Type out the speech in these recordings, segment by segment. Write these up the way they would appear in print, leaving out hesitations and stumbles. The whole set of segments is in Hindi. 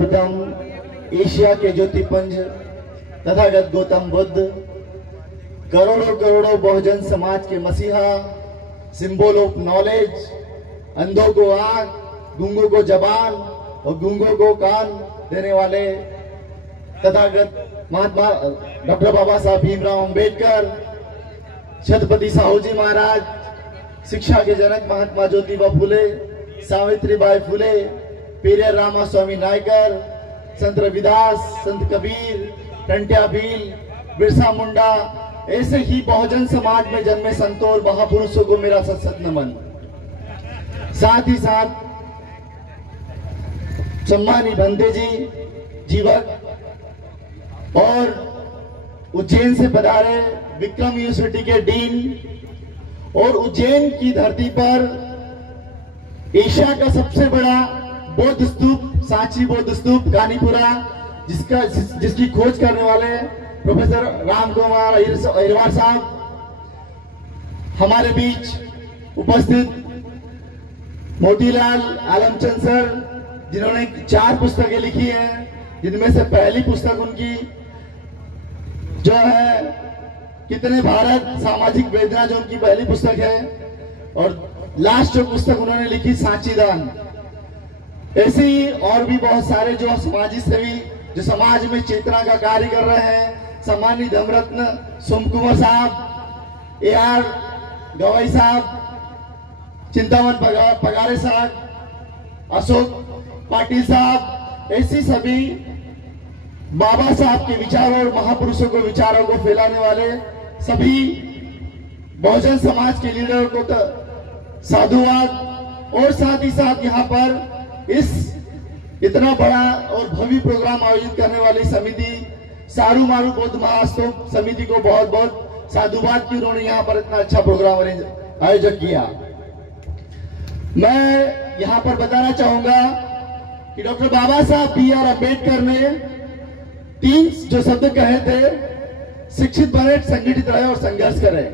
सर्वप्रथम एशिया के ज्योतिपुंज तथागत गौतम बुद्ध, करोड़ों करोड़ों बहुजन समाज के मसीहा, सिंबल ऑफ नॉलेज, अंधों को आंख, गूंगों को जबान और गूंगों को कान देने वाले तथागत महात्मा डॉक्टर बाबा साहब भीमराव अंबेडकर, छत्रपति साहू जी महाराज, शिक्षा के जनक महात्मा ज्योतिबा फुले, सावित्रीबाई फुले, पेरियार रामास्वामी नायकर, संत रविदास, संत कबीर, टंट्या भील, बिरसा मुंडा, ऐसे ही बहुजन समाज में जन्मे संतों और महापुरुषों को मेरा सत नमन। साथ ही साथ सम्मानी भंते जी जीवक और उज्जैन से पधारे विक्रम यूनिवर्सिटी के डीन और उज्जैन की धरती पर एशिया का सबसे बड़ा बौद्ध स्तूप, सांची बौद्ध स्तूप कानीपुरा, जिसकी खोज करने वाले प्रोफेसर राम कुमार अहिरवार साहब हमारे बीच उपस्थित, मोतीलाल आलमचंद सर जिन्होंने 4 पुस्तकें लिखी हैं, जिनमें से पहली पुस्तक उनकी जो है कितने भारत सामाजिक वेदना, जो उनकी पहली पुस्तक है, और लास्ट जो पुस्तक उन्होंने लिखी सांचीदान। ऐसे ही और भी बहुत सारे जो समाजी सेवी जो समाज में चेतना का कार्य कर रहे हैं, सम्मानित धर्मरत्न सोम कुमार साहब, AR गवाई साहब, चिंतामन पगारे साहब, अशोक पाटिल साहब, ऐसी सभी बाबा साहब के विचारों और महापुरुषों के विचारों को फैलाने वाले सभी बहुजन समाज के लीडर को साधुवाद। और साथ ही साथ यहाँ पर इस इतना बड़ा और भव्य प्रोग्राम आयोजित करने वाली समिति सारू मारू बौद्ध महास्तूप समिति को बहुत बहुत साधुवाद की, उन्होंने यहाँ पर इतना अच्छा प्रोग्राम आयोजन किया। मैं यहाँ पर बताना चाहूंगा कि डॉक्टर बाबा साहब BR अम्बेडकर ने 3 जो शब्द कहे थे, शिक्षित बने, संगठित रहे और संघर्ष करें।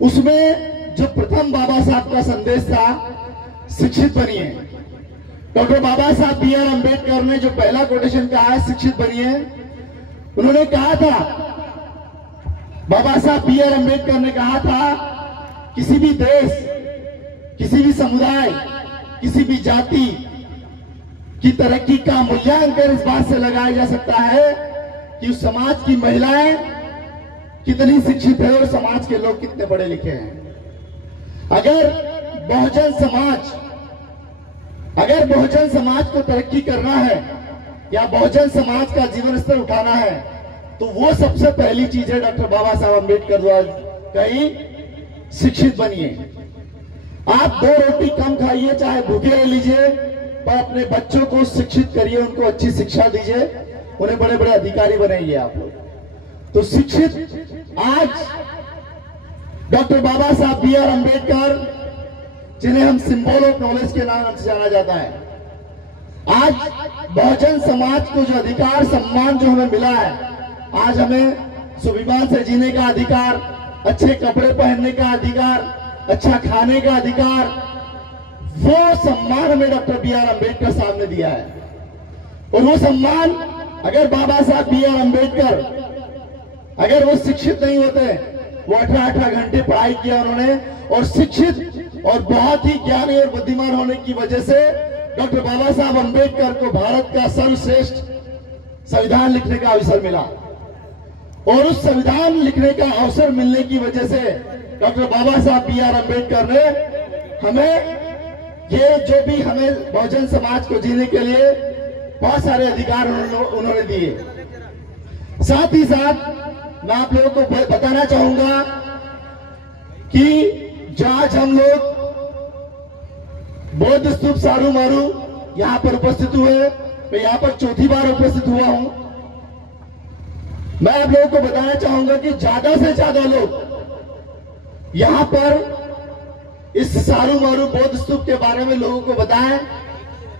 उसमें जो प्रथम बाबा साहब का संदेश था, शिक्षित बनिए। डॉक्टर बाबा साहब BR अम्बेडकर ने जो पहला कोटेशन कहा है, शिक्षित बनिए, उन्होंने कहा था, बाबा साहब BR अम्बेडकर ने कहा था, किसी भी देश, किसी भी समुदाय, किसी भी जाति की तरक्की का मूल्यांकन इस बात से लगाया जा सकता है कि उस समाज की महिलाएं कितनी शिक्षित है और समाज के लोग कितने पढ़े लिखे हैं। अगर बहुजन समाज को तरक्की करना है या बहुजन समाज का जीवन स्तर उठाना है, तो वो सबसे पहली चीज है डॉक्टर बाबा साहब अम्बेडकर द्वारा कही, शिक्षित बनिए। आप 2 रोटी कम खाइए, चाहे भूखे रह लीजिए, पर अपने बच्चों को शिक्षित करिए, उनको अच्छी शिक्षा दीजिए, उन्हें बड़े बड़े अधिकारी बनाइए आप लोग। तो शिक्षित आज डॉक्टर बाबा साहब BR अम्बेडकर, जिन्हें हम सिंबल ऑफ नॉलेज के नाम से जाना जाता है, आज बहुजन समाज को जो अधिकार सम्मान जो हमें मिला है, आज हमें स्वाभिमान से जीने का अधिकार, अच्छे कपड़े पहनने का अधिकार, अच्छा खाने का अधिकार, वो सम्मान हमें डॉक्टर BR अम्बेडकर साहब ने दिया है। और वो सम्मान अगर बाबा साहब BR अम्बेडकर अगर वो शिक्षित नहीं होते, वो 18 घंटे पढ़ाई किया उन्होंने, और शिक्षित और बहुत ही ज्ञानी और बुद्धिमान होने की वजह से डॉक्टर बाबा साहब अम्बेडकर को भारत का सर्वश्रेष्ठ संविधान लिखने का अवसर मिला। और उस संविधान लिखने का अवसर मिलने की वजह से डॉक्टर बाबा साहब BR अम्बेडकर ने हमें ये जो भी हमें बहुजन समाज को जीने के लिए बहुत सारे अधिकार उन्होंने दिए। साथ ही साथ मैं आप लोगों को बताना चाहूंगा कि आज हम लोग बौद्ध स्तूप सारू मारू यहाँ पर उपस्थित हुए, मैं यहाँ पर 4थी बार उपस्थित हुआ हूं। मैं आप लोगों को बताना चाहूंगा कि ज्यादा से ज्यादा लोग यहाँ पर इस सारू मारू बौद्ध स्तूप के बारे में लोगों को बताएं।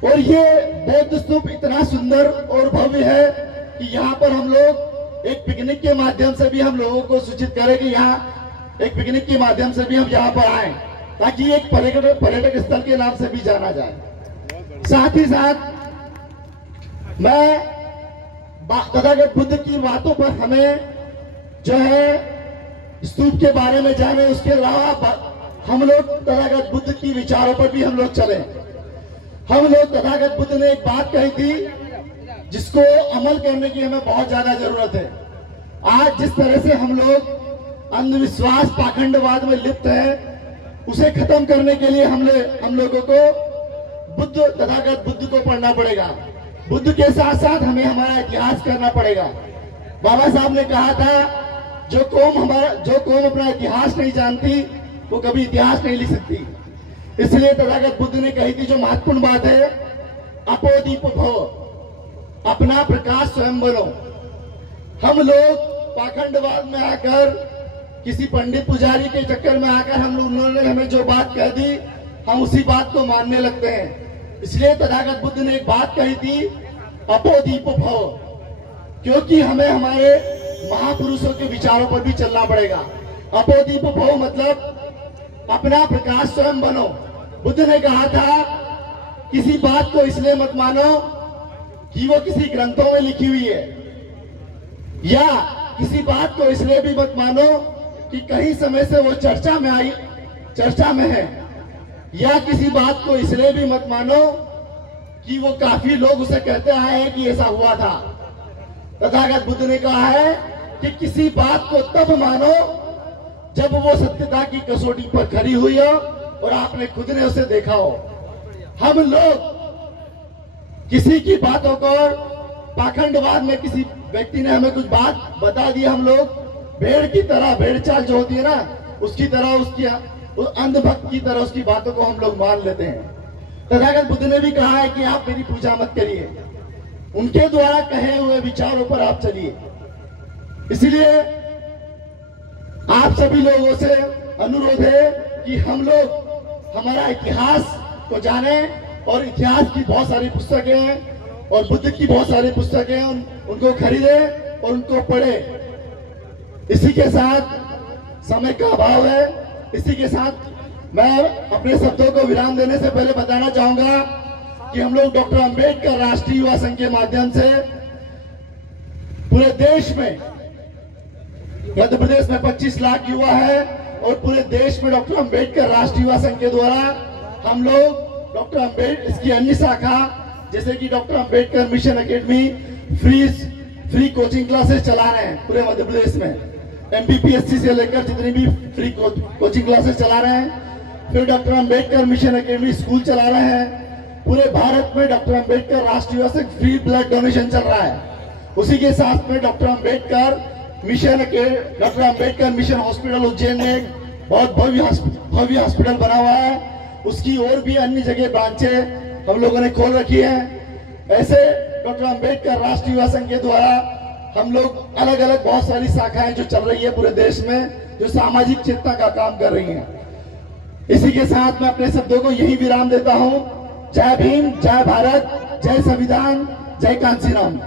और ये बौद्ध स्तूप इतना सुंदर और भव्य है कि यहाँ पर हम लोग एक पिकनिक के माध्यम से भी हम लोगों को सूचित करें कि यहाँ एक पिकनिक के माध्यम से भी हम यहाँ पर आए, ताकि एक पर्यटक स्थल के नाम से भी जाना जाए। साथ ही साथ मैं तथागत बुद्ध की बातों पर हमें जो है स्तूप के बारे में जाने, उसके अलावा हम लोग तथागत बुद्ध की विचारों पर भी हम लोग चले। हम लोग तथागत बुद्ध ने एक बात कही थी जिसको अमल करने की हमें बहुत ज्यादा जरूरत है। आज जिस तरह से हम लोग अंधविश्वास पाखंडवाद में लिप्त हैं, उसे खत्म करने के लिए हम लोगों को तथागत बुद्ध को पढ़ना पड़ेगा। बुद्ध के साथ साथ हमें हमारा इतिहास करना पड़ेगा। बाबा साहब ने कहा था जो कौम अपना इतिहास नहीं जानती वो कभी इतिहास नहीं लिख सकती। इसलिए तथागत बुद्ध ने कही थी जो महत्वपूर्ण बात है, अपो दीप भव, अपना प्रकाश स्वयं बनो। हम लोग पाखंडवाद में आकर, किसी पंडित पुजारी के चक्कर में आकर उन्होंने हमें जो बात कह दी, हम उसी बात को मानने लगते हैं। इसलिए तथागत बुद्ध ने एक बात कही थी, अपो दीप भव, क्योंकि हमें हमारे महापुरुषों के विचारों पर भी चलना पड़ेगा। अपो दीप भव मतलब अपना प्रकाश स्वयं बनो। बुद्ध ने कहा था किसी बात को इसलिए मत मानो कि वो किसी ग्रंथों में लिखी हुई है, या किसी बात को इसलिए भी मत मानो कि कहीं समय से वो चर्चा में है, या किसी बात को इसलिए भी मत मानो कि वो काफी लोग उसे कहते आए हैं कि ऐसा हुआ था। तथागत बुद्ध ने कहा है कि किसी बात को तब मानो जब वो सत्यता की कसौटी पर खड़ी हुई हो और आपने खुद ने उसे देखा हो। हम लोग किसी की बातों को, पाखंडवाद में किसी व्यक्ति ने हमें कुछ बात बता दी, हम लोग भेड़ की तरह, भेड़ चाल जो होती है ना, उसकी तरह, उसकी अंधभक्त की तरह उसकी बातों को हम लोग मान लेते हैं। तथागत बुद्ध ने भी कहा है कि आप मेरी पूजा मत करिए, उनके द्वारा कहे हुए विचारों पर आप चलिए। इसलिए आप सभी लोगों से अनुरोध है कि हम लोग हमारा इतिहास को जाने, और इतिहास की बहुत सारी पुस्तकें हैं और बुद्ध की बहुत सारी पुस्तकें हैं, उनको खरीदें और उनको पढ़ें। इसी के साथ समय का अभाव है, इसी के साथ मैं अपने शब्दों को विराम देने से पहले बताना चाहूंगा कि हम लोग डॉक्टर अंबेडकर राष्ट्रीय युवा संघ के माध्यम से पूरे देश में, मध्य प्रदेश में 25 लाख युवा है और पूरे देश में डॉक्टर अंबेडकर राष्ट्रीय युवा संघ के द्वारा हम लोग डॉक्टर अंबेडकर, इसकी अन्य शाखा जैसे कि doctor Ambedkar mission academy free coaching classes चला रहे हैं पूरे मध्य प्रदेश में। MPPSC से लेकर जितनी भी फ्री कोचिंग क्लासेस चला रहे हैं। फिर doctor Ambedkar mission academy school चला रहे हैं। पूरे भारत में डॉक्टर अंबेडकर राष्ट्रीय युवा संघ फ्री ब्लड डोनेशन चल रहा है। उसी के साथ में doctor Ambedkar mission hospital Ujjain में एक बहुत भव्य हॉस्पिटल बना हुआ है। उसकी और भी अन्य जगह ब्रांचें हम लोगों ने खोल रखी है। ऐसे डॉक्टर अंबेडकर राष्ट्रीय युवा संघ के द्वारा हम लोग अलग अलग बहुत सारी शाखाएं जो चल रही है पूरे देश में, जो सामाजिक चेतना का काम कर रही हैं। इसी के साथ मैं अपने शब्दों को यही विराम देता हूं। जय भीम, जय भारत, जय संविधान, जय कांशीराम।